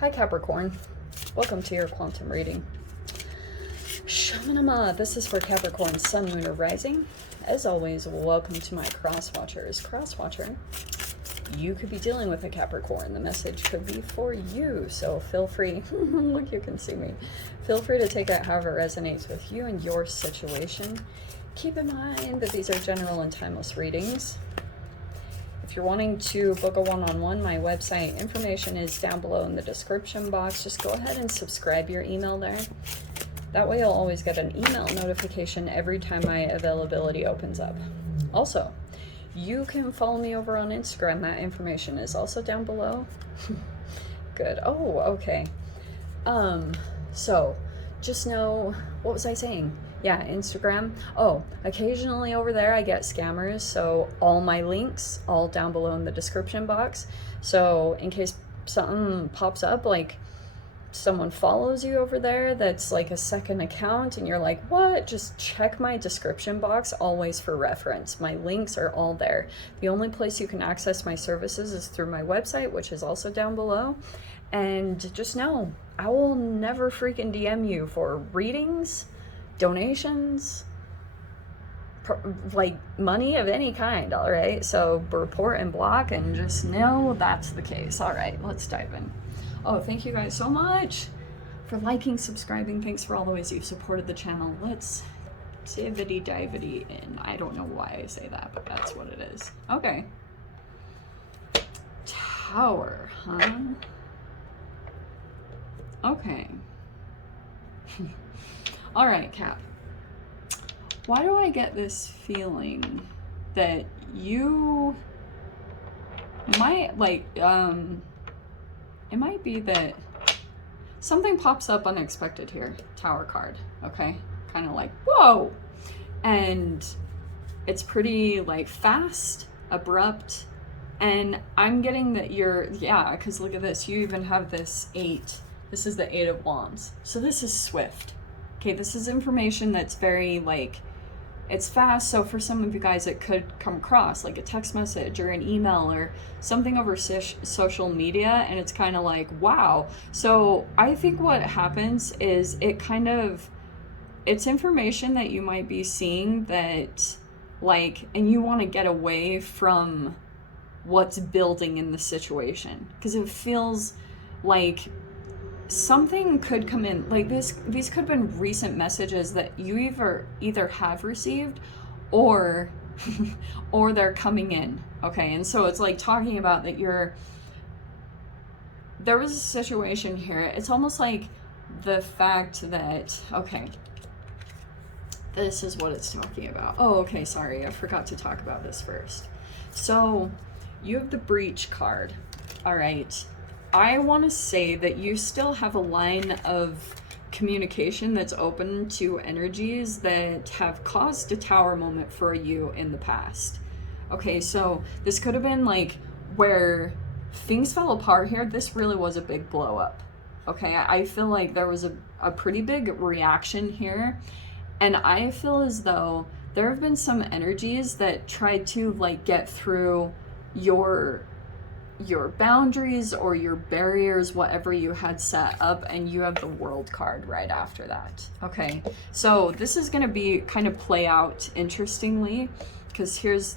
Hi Capricorn, welcome to your quantum reading. Shamanama, this is for Capricorn, Sun, Moon, or Rising. As always, welcome to my cross watchers. Cross watcher, you could be dealing with a Capricorn. The message could be for you, so feel free. Look, you can see me. Feel free to take it however it resonates with you and your situation. Keep in mind that these are general and timeless readings. If you're wanting to book a one-on-one, my website information is down below in the description box. Just go ahead and subscribe your email there. That way you'll always get an email notification every time my availability opens up. Also, you can follow me over on Instagram. That information is also down below. Good. Oh, okay. So just know, what was I saying? Yeah, Instagram. Oh, occasionally over there I get scammers, so all my links all down below in the description box. So in case something pops up, like someone follows you over there that's like a second account and you're like, what? Just check my description box always for reference. My links are all there. The only place you can access my services is through my website, which is also down below. And just know, I will never freaking DM you for readings, donations, like money of any kind. All right, so report and block, and just know that's the case. All right, let's dive in. Oh, thank you guys so much for liking, subscribing. Thanks for all the ways you've supported the channel. Let's divity in. I don't know why I say that, but that's what it is. Okay, Tower, huh? Okay. All right, Cap. Why do I get this feeling that you might, like, it might be that something pops up unexpected here. Tower card, okay? Kind of like, whoa! And it's pretty, like, fast, abrupt, and I'm getting that you're, yeah, because look at this. You even have this 8. This is the 8 of Wands. So this is swift. Okay, this is information that's very, like, it's fast. So for some of you guys, it could come across like a text message or an email or something over social media, and it's kind of like, wow. So I think what happens is it kind of, it's information that you might be seeing that, like, and you want to get away from what's building in the situation, because it feels like something could come in, like these could have been recent messages that you either have received or or they're coming in. Okay, and so it's like talking about that there was a situation here. It's almost like the fact that, okay, this is what it's talking about. Oh, okay, sorry, I forgot to talk about this first. So you have the breach card. All right, I want to say that you still have a line of communication that's open to energies that have caused a tower moment for you in the past. Okay, so this could have been like where things fell apart here. This really was a big blow up. Okay, I feel like there was a pretty big reaction here, and I feel as though there have been some energies that tried to, like, get through your boundaries or your barriers, whatever you had set up, and you have the World card right after that. Okay, so this is going to be kind of play out interestingly, because here's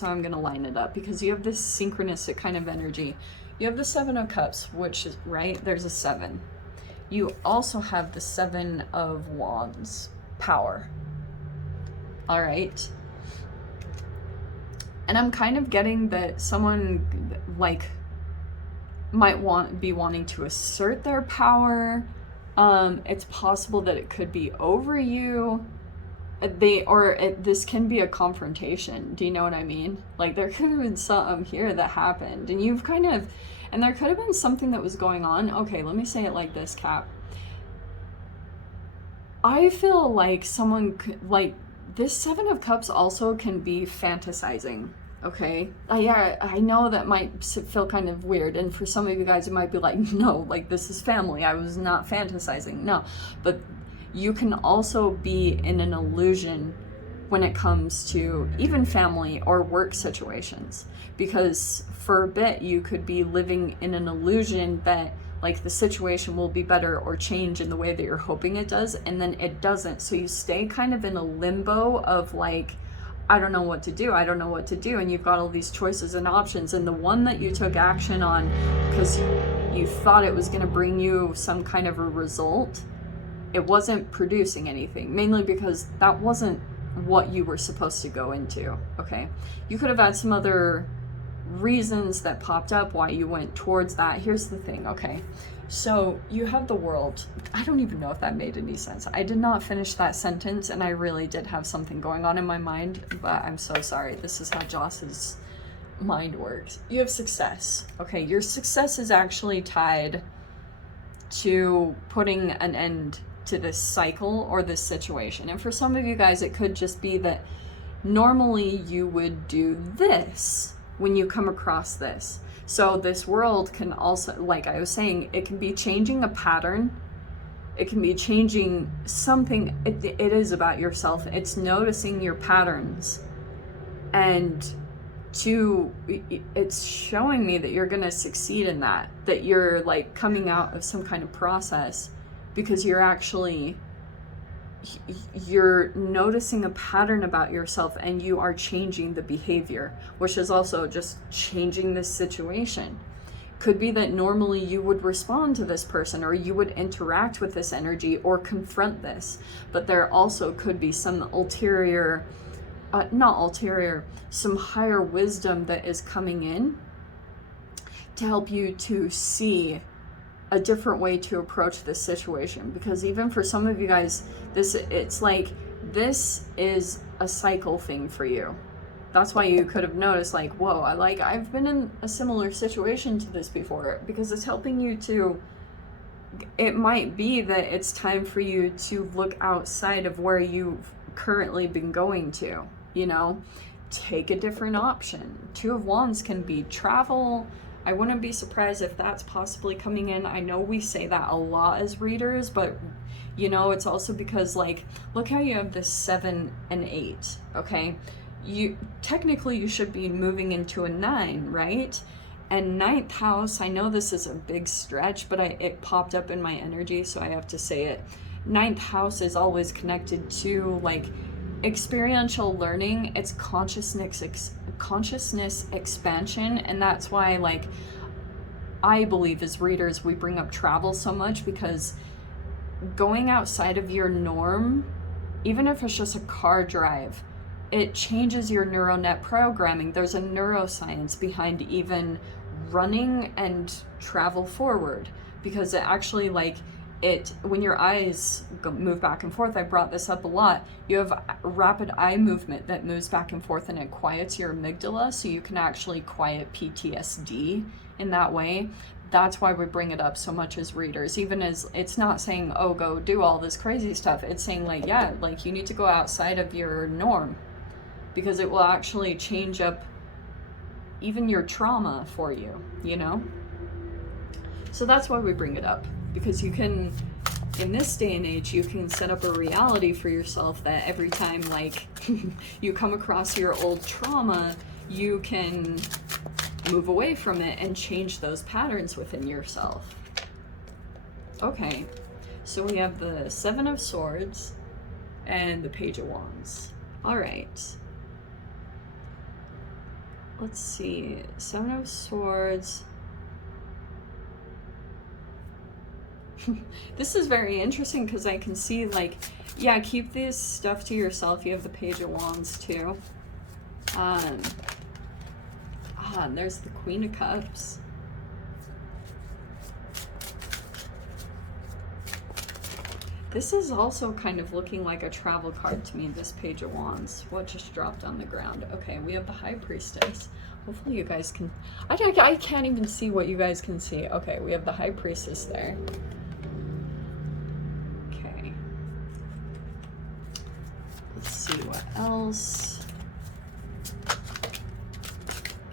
how I'm going to line it up, because you have this synchronistic kind of energy. You have the 7 of Cups, which is, right, there's a 7. You also have the 7 of Wands, power. All right, and I'm kind of getting that someone, like, might be wanting to assert their power. It's possible that it could be over you. This can be a confrontation. Do you know what I mean? Like, there could have been something here that happened, and you've kind of, and there could have been something that was going on. Okay, let me say it like this, Cap. I feel like someone could, like, this 7 of Cups also can be fantasizing. Okay, yeah, I know that might feel kind of weird, and for some of you guys it might be like, no, like, this is family, I was not fantasizing. No, but you can also be in an illusion when it comes to even family or work situations, because for a bit you could be living in an illusion that, like the situation will be better or change in the way that you're hoping it does, and then it doesn't. So you stay kind of in a limbo of like, I don't know what to do, I don't know what to do, and you've got all these choices and options, and the one that you took action on because you thought it was going to bring you some kind of a result, it wasn't producing anything, mainly because that wasn't what you were supposed to go into, okay? You could have had some other reasons that popped up why you went towards that. Here's the thing, okay? So you have the world. I don't even know if that made any sense. I did not finish that sentence, and I really did have something going on in my mind, but I'm so sorry. This is how Joss's mind works. You have success, okay? Your success is actually tied to putting an end to this cycle or this situation. And for some of you guys, it could just be that normally you would do this when you come across this. So this world can also, like I was saying, it can be changing a pattern. It can be changing something. It is about yourself. It's noticing your patterns. And it's showing me that you're going to succeed in that you're like coming out of some kind of process, because you're noticing a pattern about yourself, and you are changing the behavior, which is also just changing this situation. Could be that normally you would respond to this person, or you would interact with this energy or confront this, but there also could be some some higher wisdom that is coming in to help you to see a different way to approach this situation. Because even for some of you guys, it's like this is a cycle thing for you. That's why you could have noticed like, whoa, I've been in a similar situation to this before, because it's helping you to, it might be that it's time for you to look outside of where you've currently been going to, you know, take a different option. Two of Wands can be travel. I wouldn't be surprised if that's possibly coming in. I know we say that a lot as readers, but you know, it's also because like, look how you have this 7 and 8, okay? You should be moving into a 9, right? And 9th house, I know this is a big stretch, but it popped up in my energy, so I have to say it. 9th house is always connected to like experiential learning. It's consciousness expansion, and that's why like I believe as readers we bring up travel so much, because going outside of your norm, even if it's just a car drive, it changes your neural net programming. There's a neuroscience behind even running and travel forward, because it actually like when your eyes move back and forth, I brought this up a lot, you have rapid eye movement that moves back and forth, and it quiets your amygdala, so you can actually quiet PTSD in that way. That's why we bring it up so much as readers, even as it's not saying, oh, go do all this crazy stuff. It's saying like, yeah, like you need to go outside of your norm, because it will actually change up even your trauma for you, you know? So that's why we bring it up. Because you can, in this day and age, you can set up a reality for yourself that every time like you come across your old trauma, you can move away from it and change those patterns within yourself. Okay, so we have the 7 of Swords and the Page of Wands. All right. Let's see, 7 of Swords. This is very interesting because I can see like, yeah, keep this stuff to yourself. You have the Page of Wands too. And there's the Queen of Cups. This is also kind of looking like a travel card to me, this Page of Wands. What just dropped on the ground? Okay, we have the High Priestess. Hopefully you guys can, I can't even see what you guys can see. Okay, we have the High Priestess there. Let's see what else.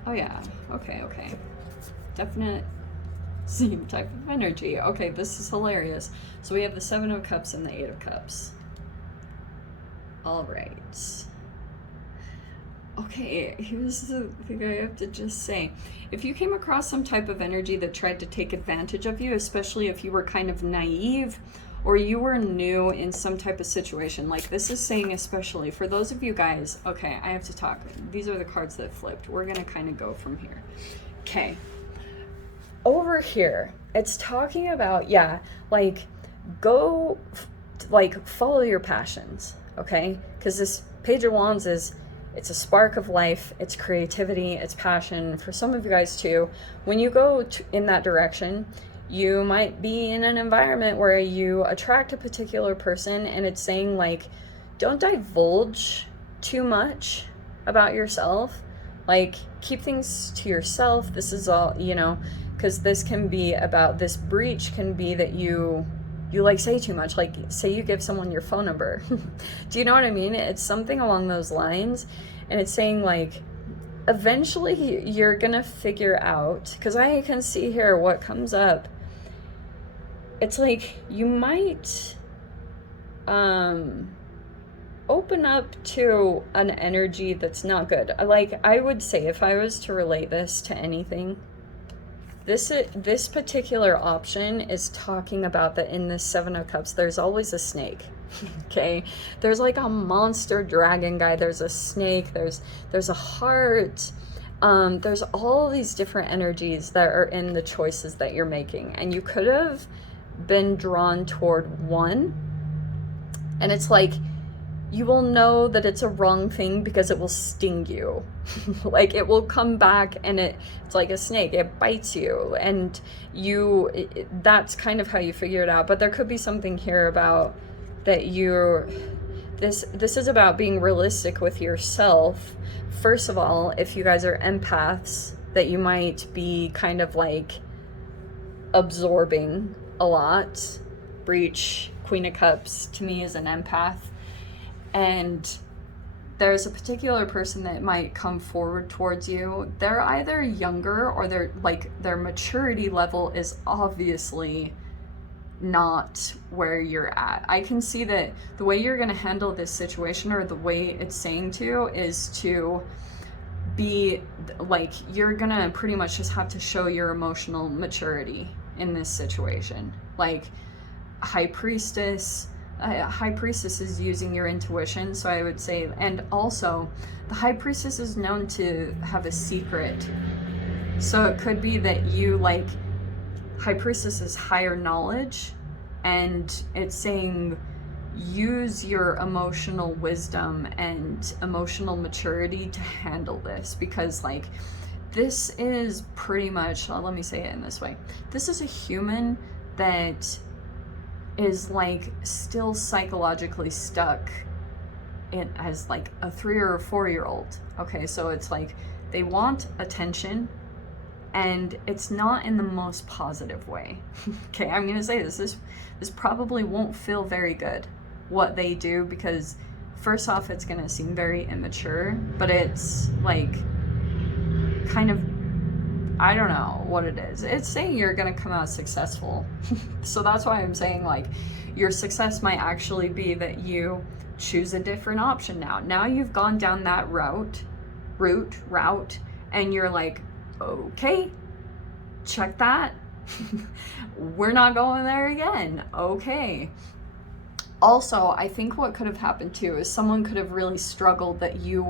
Oh yeah, okay. Definite same type of energy. Okay, this is hilarious. So we have the 7 of Cups and the 8 of Cups. All right. Okay, here's the thing I have to just say. If you came across some type of energy that tried to take advantage of you, especially if you were kind of naive or you were new in some type of situation, like this is saying especially for those of you guys, okay, I have to talk. These are the cards that flipped. We're going to kind of go from here. Okay. Over here, it's talking about, yeah, like go, like follow your passions, okay? Because this Page of Wands is, it's a spark of life, it's creativity, it's passion. For some of you guys too, when you go in that direction, you might be in an environment where you attract a particular person and it's saying like, don't divulge too much about yourself. Like, keep things to yourself. This is all, you know, because this can be about, this breach can be that you like say too much, like say you give someone your phone number. Do you know what I mean? It's something along those lines. And it's saying like, eventually you're gonna figure out, because I can see here what comes up. It's like you might open up to an energy that's not good. Like, I would say if I was to relate this to anything, this particular option is talking about that in this Seven of Cups, there's always a snake. Okay, there's like a monster dragon guy, there's a snake, there's a heart, there's all these different energies that are in the choices that you're making, and you could have been drawn toward one, and it's like you will know that it's a wrong thing because it will sting you. Like, it will come back and it's like a snake, it bites you, and that's kind of how you figure it out. But there could be something here about that this is about being realistic with yourself. First of all, if you guys are empaths, that you might be kind of like absorbing a lot. Breach, Queen of Cups to me is an empath. And there's a particular person that might come forward towards you. They're either younger or their maturity level is obviously not where you're at. I can see that the way you're going to handle this situation, or the way it's saying to, is to be like, you're going to pretty much just have to show your emotional maturity in this situation. Like, High Priestess is using your intuition, so I would say, and also the High Priestess is known to have a secret, so it could be that you, like, High Priestess is higher knowledge, and it's saying use your emotional wisdom and emotional maturity to handle this, because like this is pretty much, let me say it in this way, this is a human that is like still psychologically stuck in as like a 3 or a 4-year-old. Okay, so it's like they want attention, and it's not in the most positive way. Okay, I'm gonna say this probably won't feel very good what they do, because first off, it's gonna seem very immature, but it's like kind of, I don't know what it is. It's saying you're gonna come out successful. So that's why I'm saying like your success might actually be that you choose a different option now. Now you've gone down that route, and you're like, okay, check that. We're not going there again. Okay. Also, I think what could have happened too is someone could have really struggled that you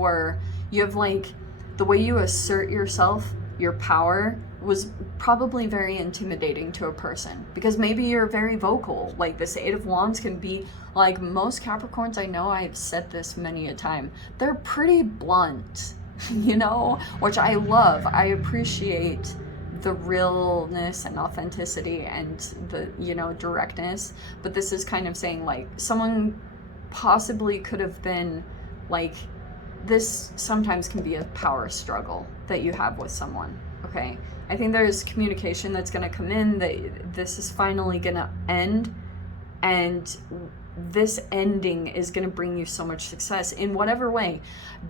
have like, the way you assert yourself, your power was probably very intimidating to a person, because maybe you're very vocal. Like this Eight of Wands can be like, most Capricorns I know, I've said this many a time, they're pretty blunt, you know, which I love. I appreciate the realness and authenticity and the, you know, directness. But this is kind of saying like someone possibly could have been like, this sometimes can be a power struggle that you have with someone. Okay, I think there's communication that's going to come in, that this is finally going to end, and this ending is going to bring you so much success in whatever way.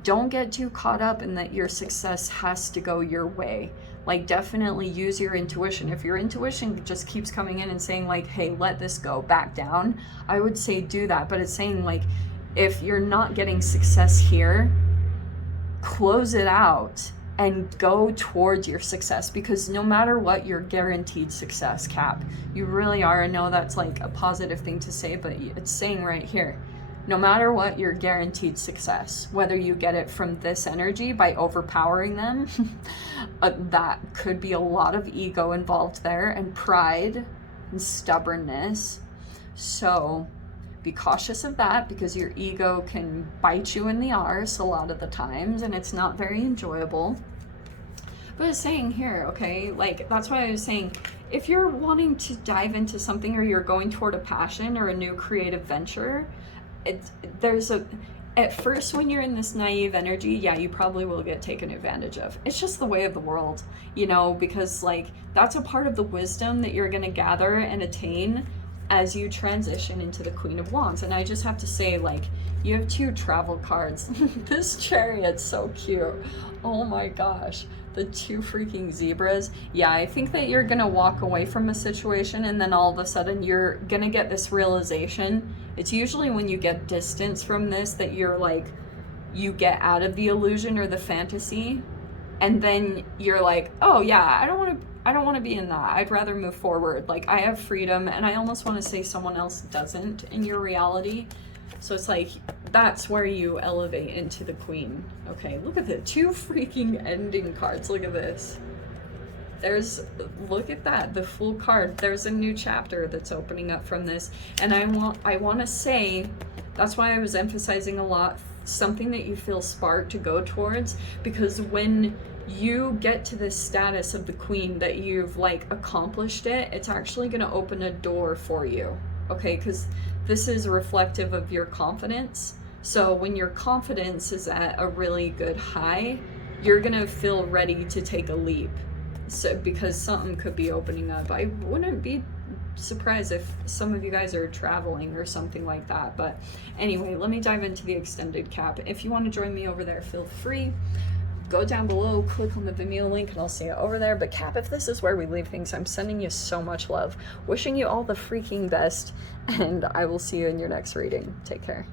Don't get too caught up in that your success has to go your way. Like, definitely use your intuition. If your intuition just keeps coming in and saying like, hey, let this go, back down, I would say do that. But it's saying like, if you're not getting success here, close it out and go towards your success, because no matter what, you're guaranteed success, Cap. You really are. I know that's like a positive thing to say, but it's saying right here, no matter what, you're guaranteed success. Whether you get it from this energy by overpowering them, that could be a lot of ego involved there, and pride and stubbornness. So be cautious of that, because your ego can bite you in the arse a lot of the times, and it's not very enjoyable. But it's saying here, okay, like that's why I was saying, if you're wanting to dive into something, or you're going toward a passion or a new creative venture, at first when you're in this naive energy, yeah, you probably will get taken advantage of. It's just the way of the world, you know, because like that's a part of the wisdom that you're going to gather and attain as you transition into the Queen of Wands. And I just have to say, like, you have 2 travel cards. This Chariot's so cute. Oh my gosh. The 2 freaking zebras. Yeah, I think that you're gonna walk away from a situation, and then all of a sudden you're gonna get this realization. It's usually when you get distance from this that you're like, you get out of the illusion or the fantasy, and then you're like, oh yeah, I don't want to be in that. I'd rather move forward. Like, I have freedom, and I almost want to say someone else doesn't in your reality. So it's like, that's where you elevate into the Queen. Okay, look at the 2 freaking ending cards. Look at this. Look at that, the full card. There's a new chapter that's opening up from this. And I want to say, that's why I was emphasizing a lot, something that you feel sparked to go towards, because when you get to this status of the Queen, that you've like accomplished it, it's actually going to open a door for you. Okay, because this is reflective of your confidence. So when your confidence is at a really good high, you're going to feel ready to take a leap. So because something could be opening up. I wouldn't be surprised if some of you guys are traveling or something like that. But anyway, let me dive into the extended Cap. If you want to join me over there, feel free. Go down below, click on the Vimeo link, and I'll see you over there. But Cap, if this is where we leave things, I'm sending you so much love, wishing you all the freaking best, and I will see you in your next reading. Take care.